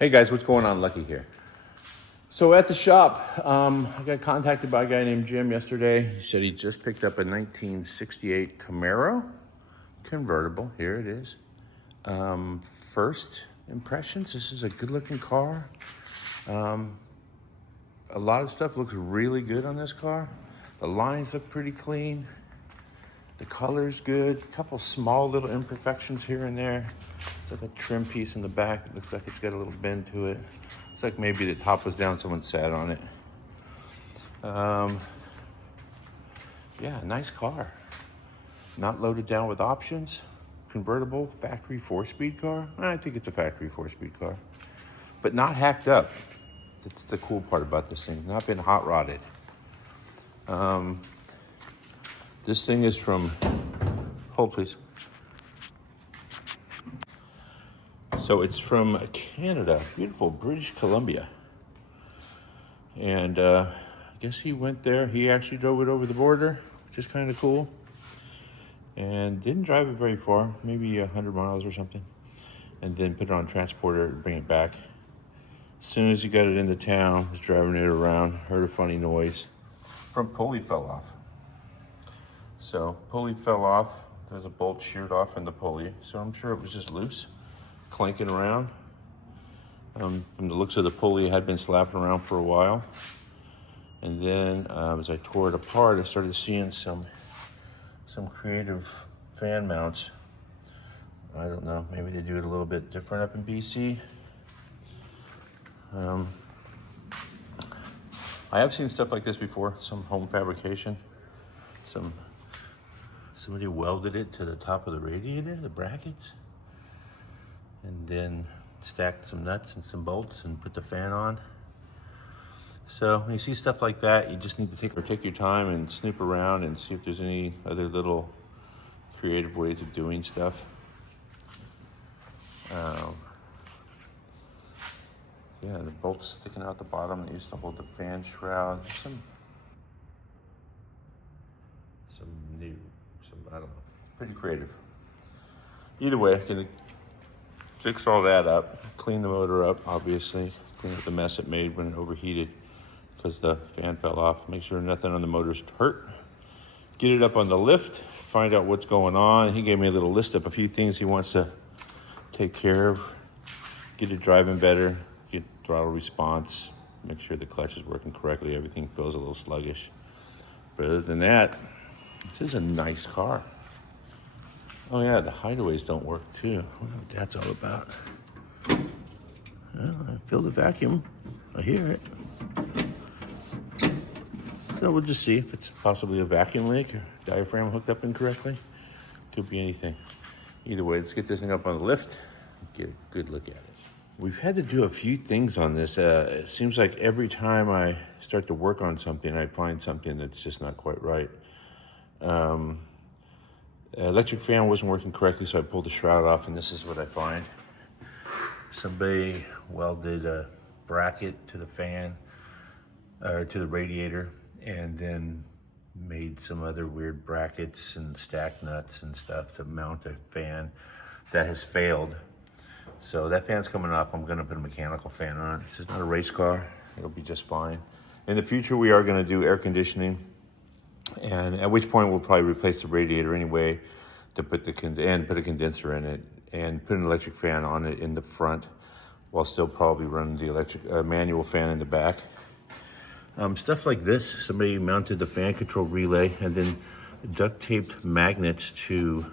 Hey guys, what's going on? Lucky here. So at the shop, I got contacted by a guy named Jim yesterday. He said he just picked up a 1968 Camaro convertible. Here it is. First impressions, this is a good looking car. A lot of stuff looks really good on this car. The lines look pretty clean. The color's good. A couple small little imperfections here and there. Like a trim piece in the back. It looks like it's got a little bend to it. It's like maybe the top was down, someone sat on it. Yeah, nice car. Not loaded down with options. Convertible, factory 4-speed car. I think it's a factory 4-speed car. But not hacked up. That's the cool part about this thing. Not been hot rodded. This thing is from, hold please. So it's from Canada, beautiful British Columbia. And I guess he went there. He actually drove it over the border, which is kind of cool. And didn't drive it very far, maybe 100 miles or something. And then put it on transporter and bring it back. As soon as he got it into town, was driving it around, heard a funny noise. Front pulley fell off. So pulley fell off. There's a bolt sheared off in the pulley. So I'm sure it was just loose, clanking around. From the looks of the pulley, it had been slapping around for a while. And then as I tore it apart, I started seeing some creative fan mounts. I don't know, maybe they do it a little bit different up in BC. I have seen stuff like this before, some home fabrication. Somebody welded it to the top of the radiator, the brackets, and then stacked some nuts and some bolts and put the fan on. So when you see stuff like that, you just need to take your time and snoop around and see if there's any other little creative ways of doing stuff. Yeah, the bolts sticking out the bottom that used to hold the fan shroud. I don't know, pretty creative. Either way, I'm gonna fix all that up, clean the motor up, obviously, clean up the mess it made when it overheated because the fan fell off. Make sure nothing on the motor's hurt. Get it up on the lift, find out what's going on. He gave me a little list of a few things he wants to take care of. Get it driving better, get throttle response, make sure the clutch is working correctly, everything feels a little sluggish. But other than that, this is a nice car. Oh yeah, the hideaways don't work too. I wonder what that's all about. Well, I feel the vacuum. I hear it. So we'll just see if it's possibly a vacuum leak or diaphragm hooked up incorrectly. Could be anything. Either way, let's get this thing up on the lift and get a good look at it. We've had to do a few things on this. It seems like every time I start to work on something, I find something that's just not quite right. Electric fan wasn't working correctly, so I pulled the shroud off, and this is what I find. Somebody welded a bracket to the fan, or to the radiator, and then made some other weird brackets and stacked nuts and stuff to mount a fan that has failed. So that fan's coming off. I'm gonna put a mechanical fan on. This is not a race car. It'll be just fine. In the future, we are gonna do air conditioning, and at which point we'll probably replace the radiator anyway to put put a condenser in it and put an electric fan on it in the front while still probably running the electric manual fan in the back. Stuff like this, somebody mounted the fan control relay and then duct taped magnets to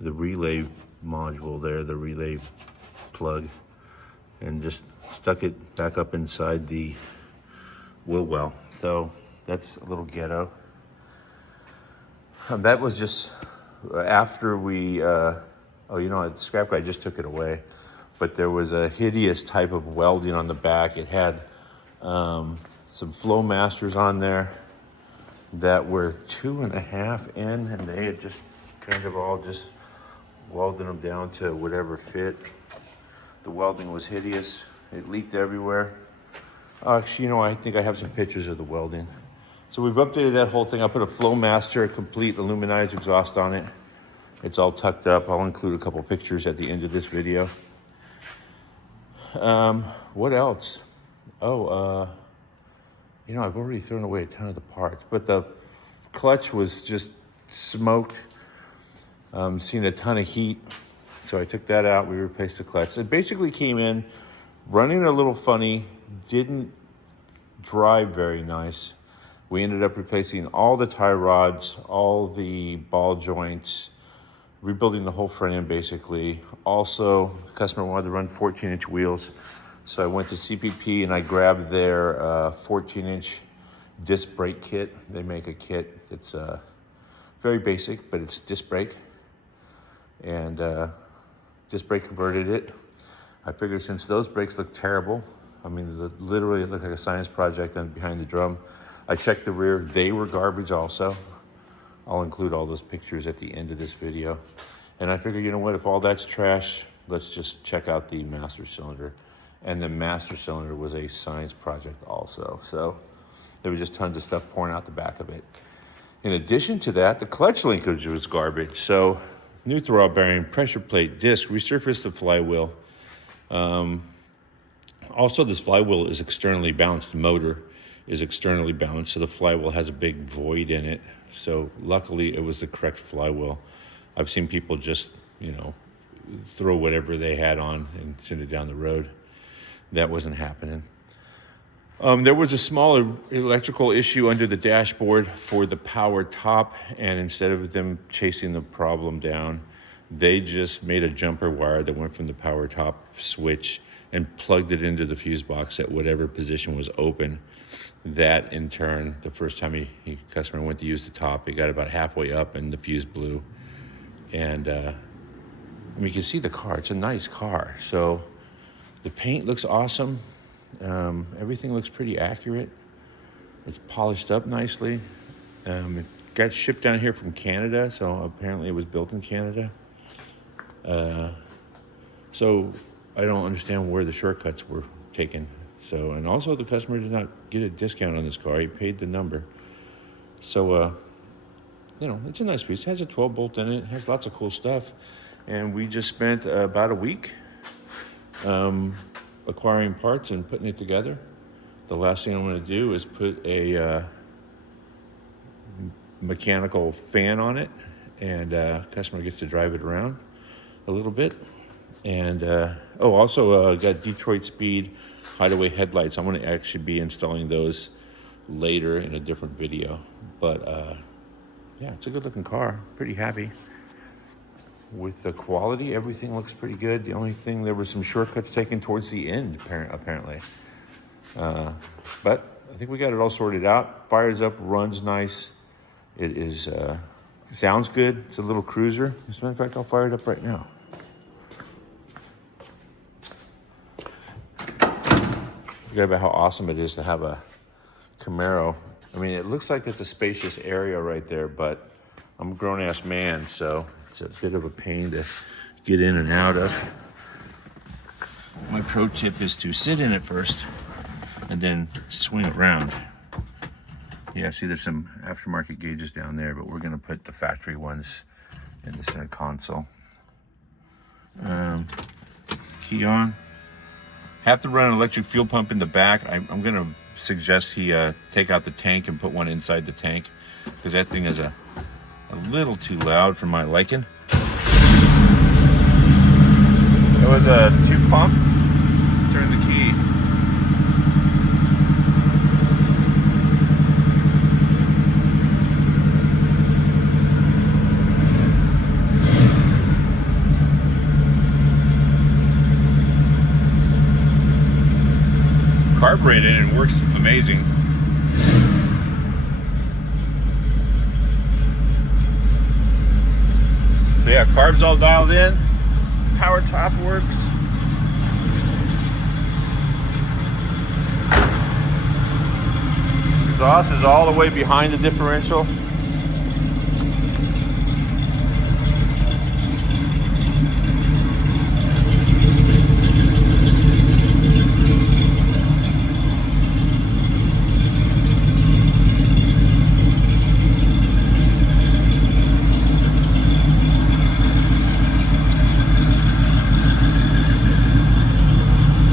the relay module there, the relay plug, and just stuck it back up inside the wheel well. So that's a little ghetto. That was just after we, the scrap guy just took it away, but there was a hideous type of welding on the back. It had some Flowmasters on there that were 2.5 in, and they had just kind of all just welded them down to whatever fit. The welding was hideous. It leaked everywhere. Actually, I think I have some pictures of the welding. So we've updated that whole thing. I put a Flowmaster, a complete aluminized exhaust on it. It's all tucked up. I'll include a couple pictures at the end of this video. What else? Oh, you know, I've already thrown away a ton of the parts, but the clutch was just smoked. Seen a ton of heat, so I took that out. We replaced the clutch. It basically came in running a little funny, didn't drive very nice. We ended up replacing all the tie rods, all the ball joints, rebuilding the whole front end basically. Also, the customer wanted to run 14-inch wheels, so I went to CPP and I grabbed their 14-inch disc brake kit. They make a kit. It's very basic, but it's disc brake. And disc brake converted it. I figured since those brakes look terrible, I mean, literally it looked like a science project done behind the drum. I checked the rear. They were garbage also. I'll include all those pictures at the end of this video. And I figured, you know what, if all that's trash, let's just check out the master cylinder. And the master cylinder was a science project also. So there was just tons of stuff pouring out the back of it. In addition to that, the clutch linkage was garbage. So new throwout bearing, pressure plate, disc, resurfaced the flywheel. Also, this flywheel is externally balanced. The motor is externally balanced, so the flywheel has a big void in it. So luckily, it was the correct flywheel. I've seen people just, you know, throw whatever they had on and send it down the road. That wasn't happening. There was a small electrical issue under the dashboard for the power top, and instead of them chasing the problem down, they just made a jumper wire that went from the power top switch and plugged it into the fuse box at whatever position was open. That in turn, the first time customer went to use the top, he got about halfway up and the fuse blew. And I mean, you can see the car, it's a nice car. So the paint looks awesome. Everything looks pretty accurate. It's polished up nicely. It got shipped down here from Canada, so apparently it was built in Canada. So I don't understand where the shortcuts were taken. So, and also the customer did not get a discount on this car. He paid the number. So, you know, it's a nice piece. It has a 12 bolt in it. It has lots of cool stuff. And we just spent about a week acquiring parts and putting it together. The last thing I'm going to do is put a mechanical fan on it, and customer gets to drive it around a little bit. And also got Detroit Speed hideaway headlights. I'm going to actually be installing those later in a different video. But yeah, it's a good looking car. Pretty happy with the quality. Everything looks pretty good. The only thing, there was some shortcuts taken towards the end apparently. But I think we got it all sorted out. Fires up, runs nice. It is sounds good. It's a little cruiser. As a matter of fact, I'll fire it up right now. Forget about how awesome it is to have a Camaro. I mean, it looks like it's a spacious area right there, but I'm a grown-ass man, so it's a bit of a pain to get in and out of. My pro tip is to sit in it first and then swing around. Yeah, see there's some aftermarket gauges down there, but we're gonna put the factory ones in the center console. Key on. Have to run an electric fuel pump in the back. I'm gonna suggest he take out the tank and put one inside the tank, because that thing is a little too loud for my liking. It was a 2-pump. Turn the key. Carbureted and works amazing. So yeah, carb's all dialed in. Power top works. Exhaust is all the way behind the differential.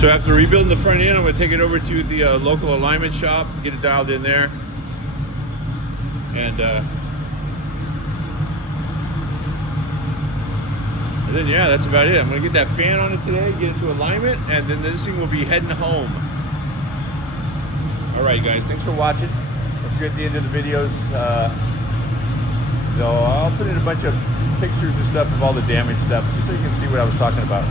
So after rebuilding the front end, I'm going to take it over to the local alignment shop, get it dialed in there. And then yeah, that's about it. I'm going to get that fan on it today, get it to alignment, and then this thing will be heading home. Alright guys, thanks for watching. Don't forget the end of the videos. So I'll put in a bunch of pictures and stuff of all the damaged stuff, just so you can see what I was talking about.